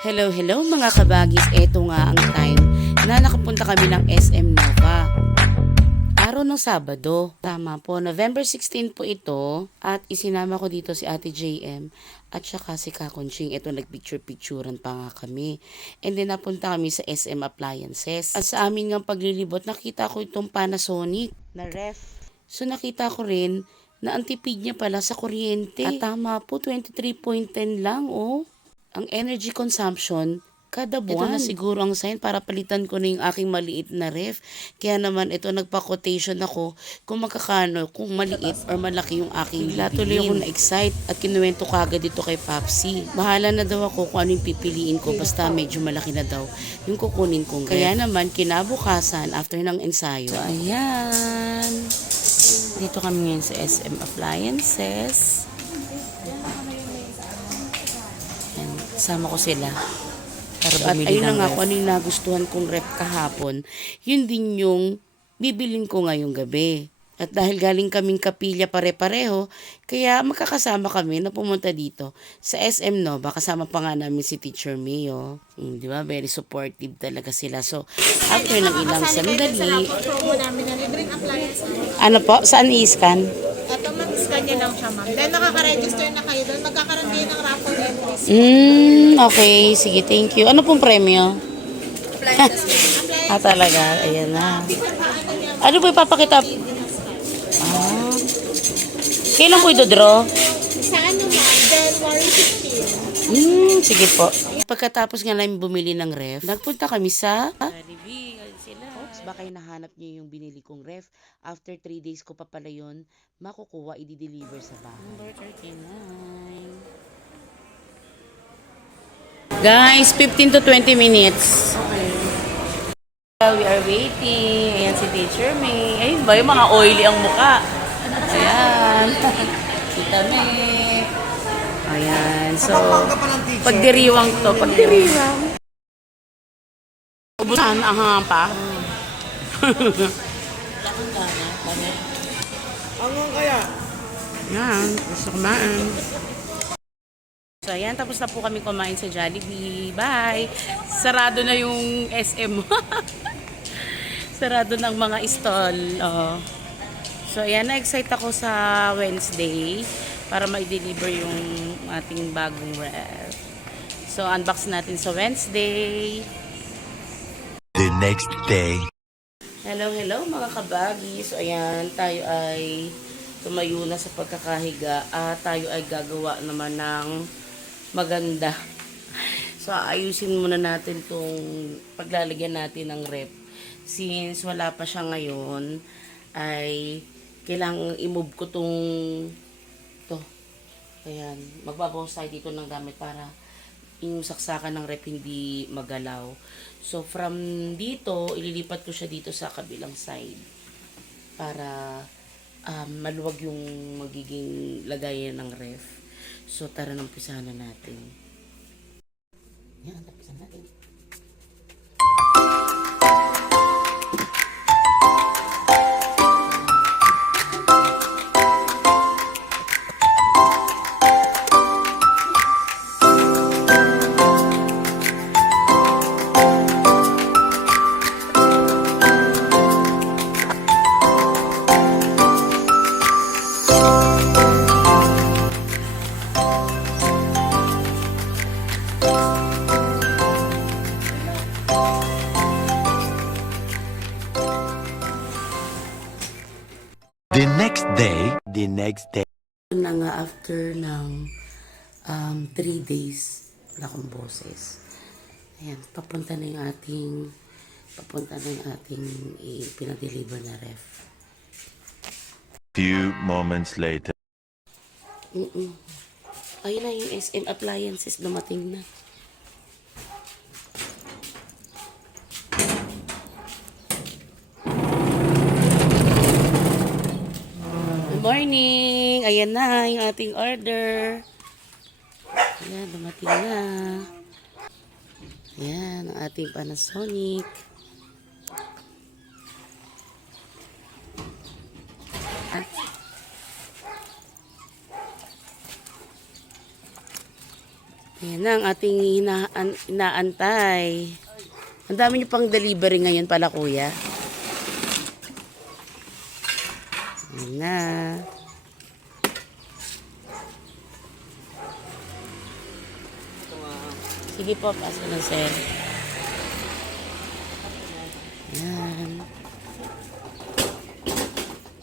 Hello, hello mga kabagis. Eto nga ang time na nakapunta kami ng SM Nova. Araw ng Sabado. Tama po, November 16 po ito. At isinama ko dito si Ate JM at saka si Kakonching. Ito nagpicture-picturean pa nga kami. And then napunta kami sa SM Appliances. At sa amin nga paglilibot, nakita ko itong Panasonic na ref. So nakita ko rin na ang tipid niya pala sa kuryente. At tama po, 23.10 lang oh. Ang energy consumption kada buwan. Ito na siguro ang sign para palitan ko na yung aking maliit na ref. Kaya naman ito nagpa-quotation ako kung magkakano, kung maliit or malaki yung aking bibilin. Tuloy ako na-excite at kinuwento kagad dito kay Papsi. Bahala na daw ako kung ano yung pipiliin ko basta medyo malaki na daw yung kukunin kong ref. Kaya naman kinabukasan after ng ensayo. So ayan. Dito kami ngayon sa SM Appliances. Sama ko sila. Para bumili ayun na nga kung ano yung nagustuhan kong ref kahapon, yun din yung bibilin ko ngayong gabi. At dahil galing kaming kapilya pare-pareho, kaya makakasama kami na pumunta dito sa SM Nova. Kasama pa nga namin si Teacher Mayo. Di ba? Very supportive talaga sila. So, after ng ilang sandali... Ano po? Saan i-scan? Ito, mag-scan nyo lang siya, ma'am. Then, nakaka-register na kayo doon. Magkakaroon kayo ng raffle entries. Okay. Sige, thank you. Ano pong premyo? Appliances. Talaga. Ayan na. Ano po ipapakita? Kailan po ito draw? Sa ano, ma'am? January 15. Sige po. Pagkatapos nga namin bumili ng ref, nagpunta kami sa... Oops, baka nahanap niyo yung binili kong ref. After 3 days ko pa pala yun, makukuha, i-deliver sa bahay. Number 39. Guys, 15 to 20 minutes. Okay. We are waiting. Ayan si Teacher May. Ayun ba, yung mga oily ang muka. Ayan. Kita May. Ayan. So, pagdiriwang to. Pagdiriwang. Ubusan ang hangang pa. Hanggang kaya? Yan. Gusto kumain. So, ayan. Tapos na po kami kumain sa Jollibee. Bye! Sarado na yung SM. Sarado ng mga stall. Oh. So, ayan. Na-excite ako sa Wednesday para ma-deliver yung ating bagong ref. So, unbox natin sa Wednesday. The next day. Hello, hello mga kabagi. So, ayan. Tayo ay tumayo na sa pagkakahiga at tayo ay gagawa naman ng maganda. So, ayusin muna natin itong paglalagyan natin ng ref. Since wala pa siya ngayon, ay kailangang i-move ko itong ayan, magbabawas tayo dito ng gamit para yung saksakan ng ref hindi magalaw. So, from dito, ililipat ko siya dito sa kabilang side para maluwag yung magiging lagayan ng ref. So, tara nang umpisahan na natin. Yan, umpisahan natin. The next day. Na nga after ng 3 days, wala akong boses. Ayan, papunta na yung ating pinadeliver na ref. Few moments later. Ayun na yung SM Appliances, dumating na. Good morning! Ayan na yung ating order. Ayan, dumating na. Ayan, ang ating Panasonic. Ayan na. na ang ating inaantay. Ang dami niyo pang delivery ngayon pala, kuya. Ayan na. Sige po, pasa na, sir. Ayan.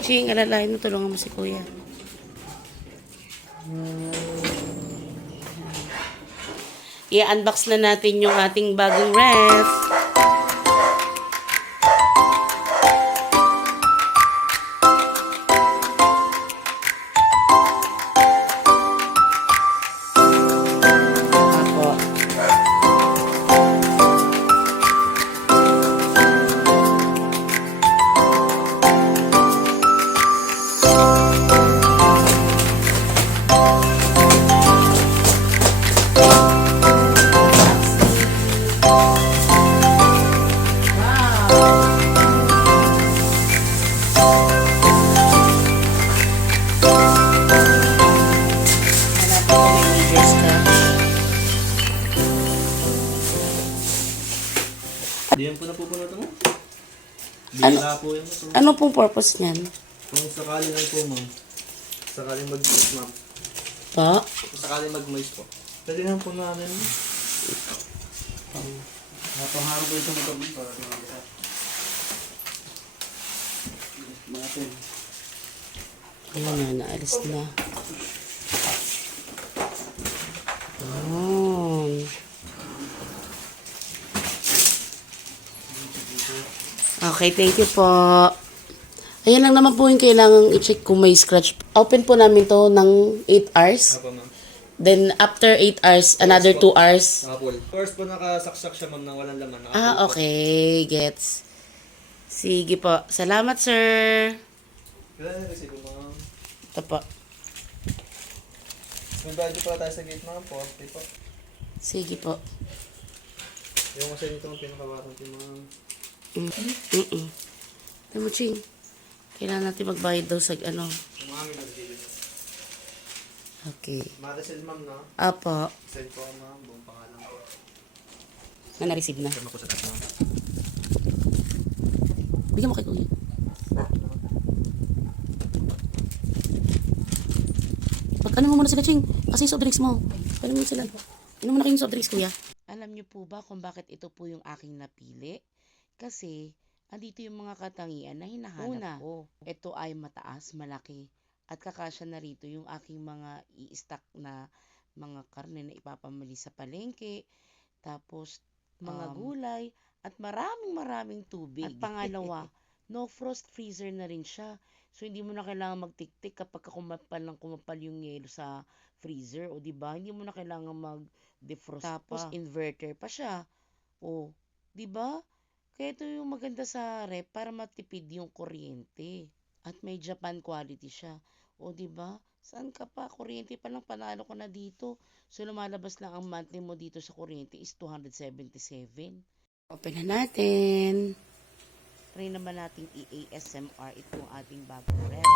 Ching, alalahin mo, tulungan mo si kuya. I-unbox na natin yung ating bagong ref. Ako. Hanapin ko may major scratch. Diyan po napupunod mo? Ano? Bira po yun. Ito. Ano pong purpose niyan? Kung sakali lang po, ma'am. Sakaling mag-moist, ma'am. Po? Kung sakaling mag-moist po. Pwede lang po namin. Napaharo po itong motor para tumagisa. Natin. Ayan na, naalis na. Ayan. Okay, thank you po. Ayan lang naman po yung kailangang i-check kung may scratch. Open po namin to ng 8 hours. Apo, ma'am. Then, after 8 hours, another 2 hours. Nakapul. First po nakasaksak siya, ma'am, na walang laman. Nakapul Ah, po. okay. Gets. Sige po. Salamat, sir. Kailan na kasi po, ma'am. Ito po. May bayad pala tayo sa gate, ma'am. 40 po. Sige po. Yung kasi nito ang pinaka-warranty, ma'am. Ito mo, Ching. Kailangan natin magbayad daw sa ano. Yung mga aming nagdilid. Okay. Maricel, ma'am, no? Apo. Send po, ma'am. Buong pangalan po. Na na-receive na. Send mo po sa taas, ma'am. Bigyan mo kay kuya. Pag-ano mo muna sila, Ching. Kasi soft drinks mo. Ano mo sila? Inom mo na kayong soft drinks, kuya. Alam niyo po ba kung bakit ito po yung aking napili? Kasi, andito yung mga katangian na hinahanap ko. Ito ay mataas, malaki. At kakasya na rito yung aking mga i-stock na mga karne na ipapamili sa palengke. Tapos, mga gulay. At maraming tubig. At pangalawa, no frost freezer na rin siya. So, hindi mo na kailangan magtiktik kapag kumapal yung yelo sa freezer. O, diba? Hindi mo na kailangan mag-defrost. Tapos, inverter pa siya. O, diba? Kaya ito yung maganda sa rep para matipid yung kuryente. At may Japan quality siya. O, diba? Saan ka pa? Kuryente pa lang, panalo ka na dito. So, lumalabas lang ang monthly mo dito sa kuryente is 277. Open na natin. Try naman nating i-ASMR itong ating bagong rep.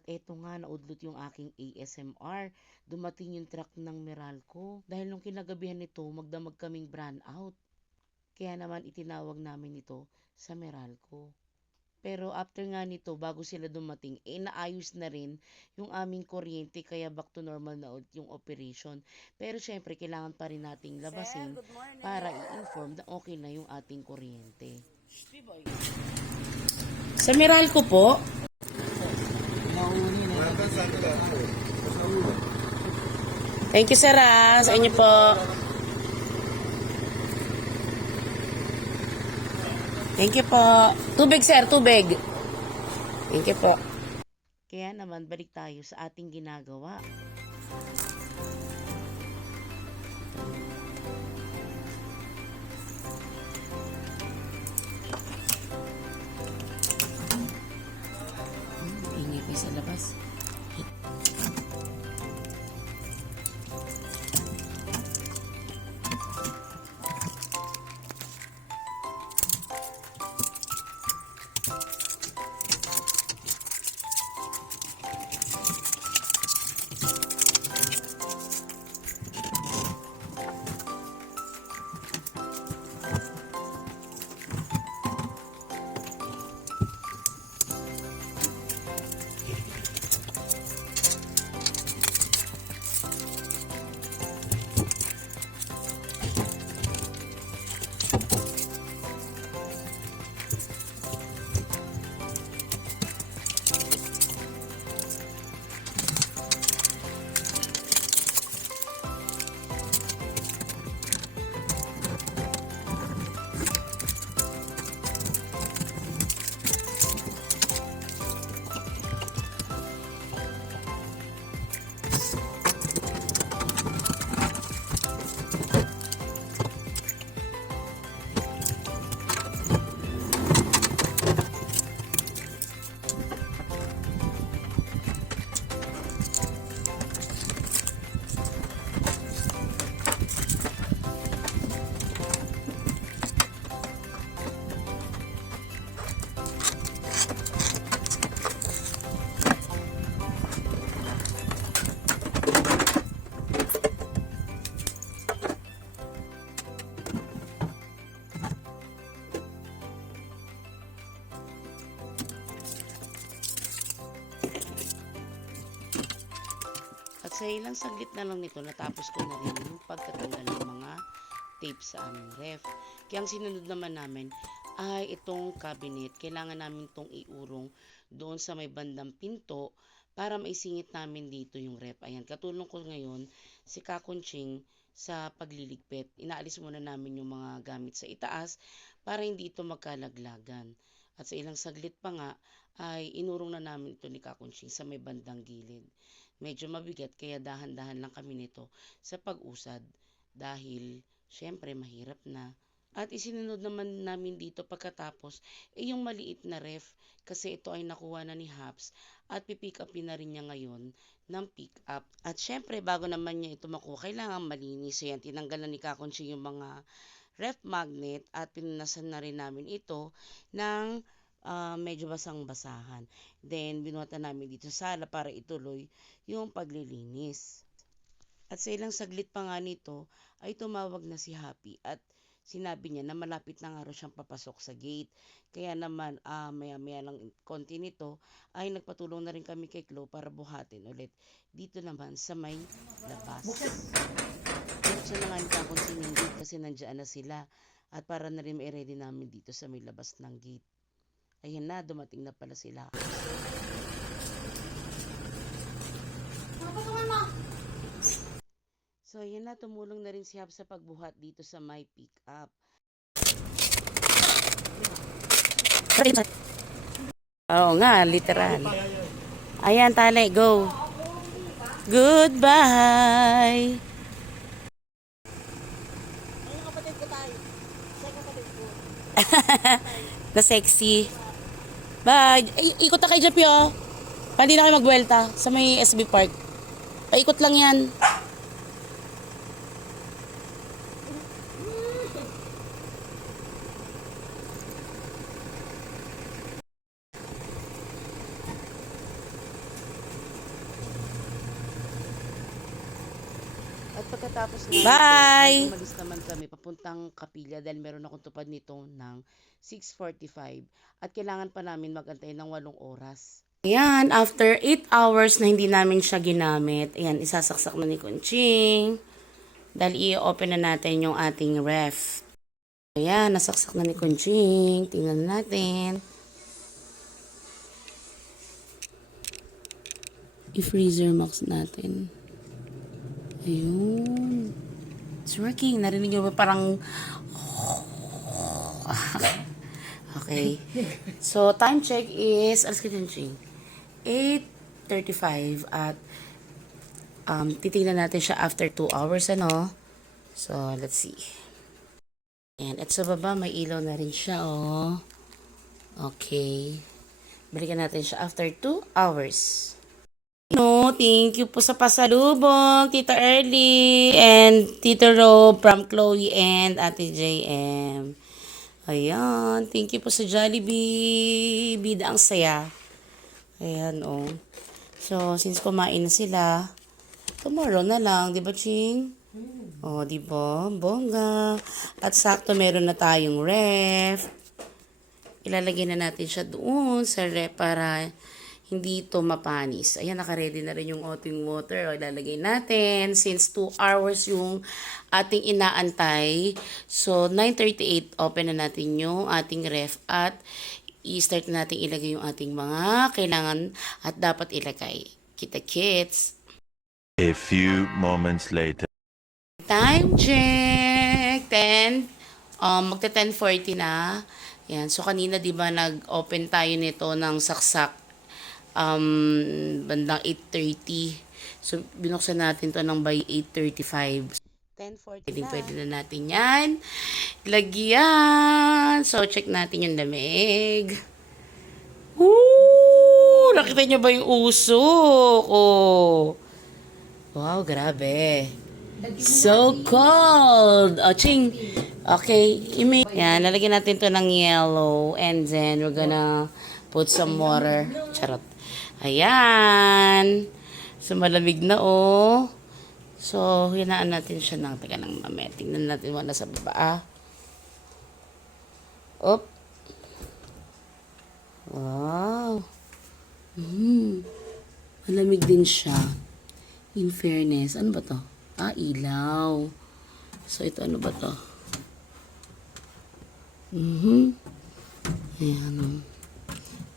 At eto nga, naudlot yung aking ASMR. Dumating yung truck ng Meralco. Dahil nung kinagabihan nito, magdamag kaming brand out. Kaya naman itinawag namin ito sa Meralco. Pero after nga nito, bago sila dumating, naayos na rin yung aming kuryente kaya back to normal na ulit yung operation. Pero syempre, kailangan pa rin nating labasin para i-inform na okay na yung ating kuryente. Sa Meralco po? Thank you, sir. Sa inyo po. Thank you po. Tubig, sir. Tubig. Thank you po. Kaya naman, balik tayo sa ating ginagawa. Ingay pa sa labas. At sa ilang saglit na lang nito, natapos ko na rin yung pagtatanggal ng mga tape sa aming ref. Kaya ang sinunod naman namin ay itong cabinet. Kailangan namin itong iurong doon sa may bandang pinto para maisingit namin dito yung ref. Ayan, katulong ko ngayon si Kakunching sa pagliligpit. Inaalis muna namin yung mga gamit sa itaas para hindi ito magkalaglagan. At sa ilang saglit pa nga ay inurong na namin ito ni Kakunching sa may bandang gilid. Medyo mabigat kaya dahan-dahan lang kami nito sa pag-usad dahil syempre mahirap na. At isinunod naman namin dito pagkatapos yung maliit na ref kasi ito ay nakuha na ni Haps at pipick up na rin niya ngayon ng pick up. At syempre bago naman niya ito makuha kailangan malinis. So yan, tinanggalan ni Kakunchi yung mga ref magnet at pinunasan na rin namin ito ng medyo basang-basahan. Then, binuhatan namin dito sa sala para ituloy yung paglilinis. At sa ilang saglit pa nga nito, ay tumawag na si Happy at sinabi niya na malapit na nga raw siyang papasok sa gate. Kaya naman, maya-maya lang konti nito, ay nagpatulong na rin kami kay Chloe para buhatin ulit. Dito naman sa may labas. Buksan na nga nito kung sining gate kasi nandiyan na sila. At para na rin ma-ready namin dito sa may labas ng gate. Ayan na, dumating na pala sila. So, ayan na, tumulong na rin si Hap sa pagbuhat dito sa my pick up. Oo nga, literal. Ayan, tali, go. Goodbye. Ayun, kapatid ko tayo. Siya kapatid ko. Na sexy. Bye. Ikot na kayo dyan, Pio. Hindi na kayo magbuelta sa may SB Park. Paikot lang yan. pagkatapos na bye! Umalis naman kami papuntang Kapilya dahil meron akong tupad nito ng 6:45 at kailangan pa namin magantay ng 8 oras. Ayan, after 8 hours na hindi namin siya ginamit, ayan, isasaksak na ni Kunching. Dahil i-open na natin yung ating ref. Ayan, nasaksak na ni Kunching. Tingnan natin. I-freezer max natin. Ayun. It's working. Narinig nyo ba parang... Okay. So, time check is... Alas ka dyan, Ching? 8:35 at titingnan natin siya after 2 hours, ano? So, let's see. And at sa baba, may ilaw na rin siya, oh. Okay. Balikan natin siya after 2 hours. No, thank you po sa pasalubong, Tita Early and Tita Rob from Chloe and Ate JM. Ayan, thank you po sa Jollibee. Bida ang saya. Ayan, oh. So, since kumain na sila, tomorrow na lang, di ba, Ching? Oh, di ba? Bongga. At sakto meron na tayong ref. Ilalagay na natin siya doon sa ref para hindi ito mapanis. Ayan, naka-ready na rin yung ating water. O, ilalagay natin. Since 2 hours yung ating inaantay. So, 9:38, open na natin yung ating ref. At i-start na natin ilagay yung ating mga kailangan at dapat ilagay. Kita kits. A few moments later. Time check. 10. Magta 10:40 na. Yan. So, kanina, di ba, nag-open tayo nito ng saksak. Bandang 8:30. So, binuksan natin to ng by 8:35. 10:40 na. Pwede na natin yan. Lagyan. So, check natin yung lamig. Woo! Nakita nyo ba yung usok? Oh. Wow, grabe. So cold. Oh, Ching. Okay. Yan, lalagyan natin to ng yellow. And then, we're gonna put some water. Charot. Ayan. So, malamig na, oh. So, hinaan natin siya ng taga ng mamaya. Tingnan natin wala sa baba, ah. Op. Wow. Malamig din siya. In fairness. Ano ba to? Ah, ilaw. So, ito ano ba to? Ayan, oh.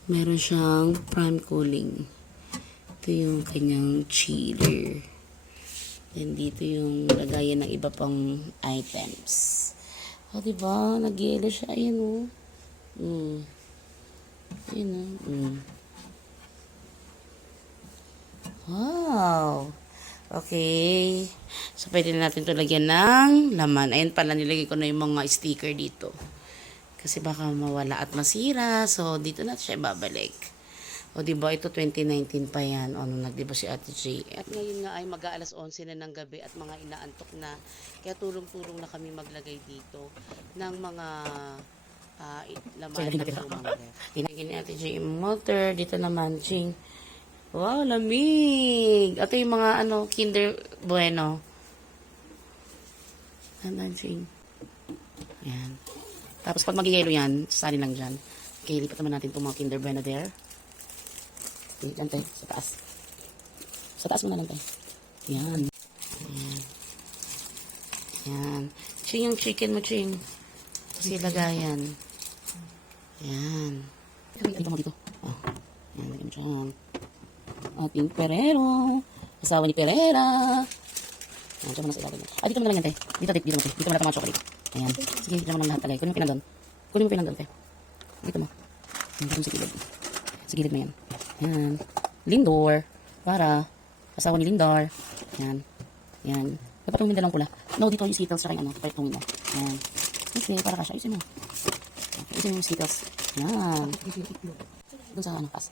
Meron siyang prime cooling. Ito yung kanyang chiller. Then dito yung lagayan ng iba pang items. O, diba? Nag-yelo siya. Ayan, o. Ayan, o. Wow. Okay. So, pwede na natin ito lagyan ng laman. Ayan pala, nilagay ko na yung mga sticker dito. Kasi baka mawala at masira. So, dito na siya babalik. O, diba? Ito 2019 pa yan. O, nung nagdiba si Ate J. At ngayon nga ay mag-aalas 11 na ng gabi at mga inaantok na. Kaya tulong-tulong na kami maglagay dito ng mga laman na lumang ref. Hinagin ni Ate J yung motor. Dito naman, Ching. Wow, lamig. Ito yung mga Kinder Bueno. Andan, Ching. Ayan. Tapos pag mag-yelo yan, sasali lang dyan. Okay, lipat naman natin itong mga Kinder Bueno there. Okay, dyan tayo, sa taas. Sa taas muna lang tayo. Yan. Yan. Yan. Ching, yung chicken mo, Ching. Kasi lagayan. Yan. Dito mo dito. Oh. Yan, lagyan mo dyan. Ating Perero. Asawa ni Perera. Yan, dyan mo na sa ilalim. Dito mo na lang yan, tayo. Dito mo na. Dito mo na ito mga chocolate. Ayan. Sige, dito mo lang lahat talaga. Kunin mo pinandun. Kunin mo pinandun, tayo. Dito mo. Dito mo sa gilid. Sa gilid mo yan. Yan. Lindor. Para. Asawa ni Lindor. Yan. Yan. Dapat tungin dalawang pula. No, dito yung Skittles sa kanya, Dapat tungin mo. Yan. Okay, para kasha. Ayusin mo. Okay, ayusin mo yung Skittles. Yan. Doon sa pas.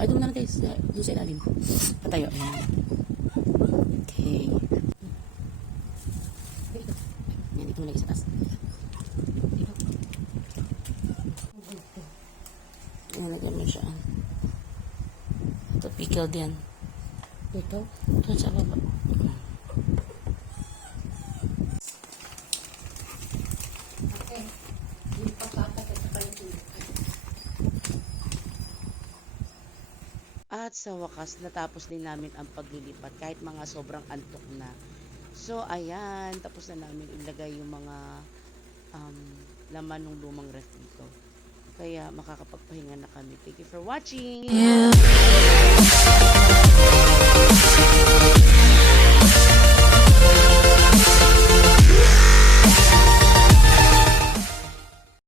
Ay, doon na lang guys. Doon sa ilalim. Patayo. Ayan. Okay. Yan, dito mo lagi sa taas. Yan, lagyan mo siya. Ito, pickled yan. Ito? Ito sa baba. At sa wakas, natapos din namin ang paglilipat kahit mga sobrang antok na. So, ayan, tapos na namin ilagay yung mga laman ng lumang ref dito. Kaya makakapagpahinga na kami. Thank you for watching!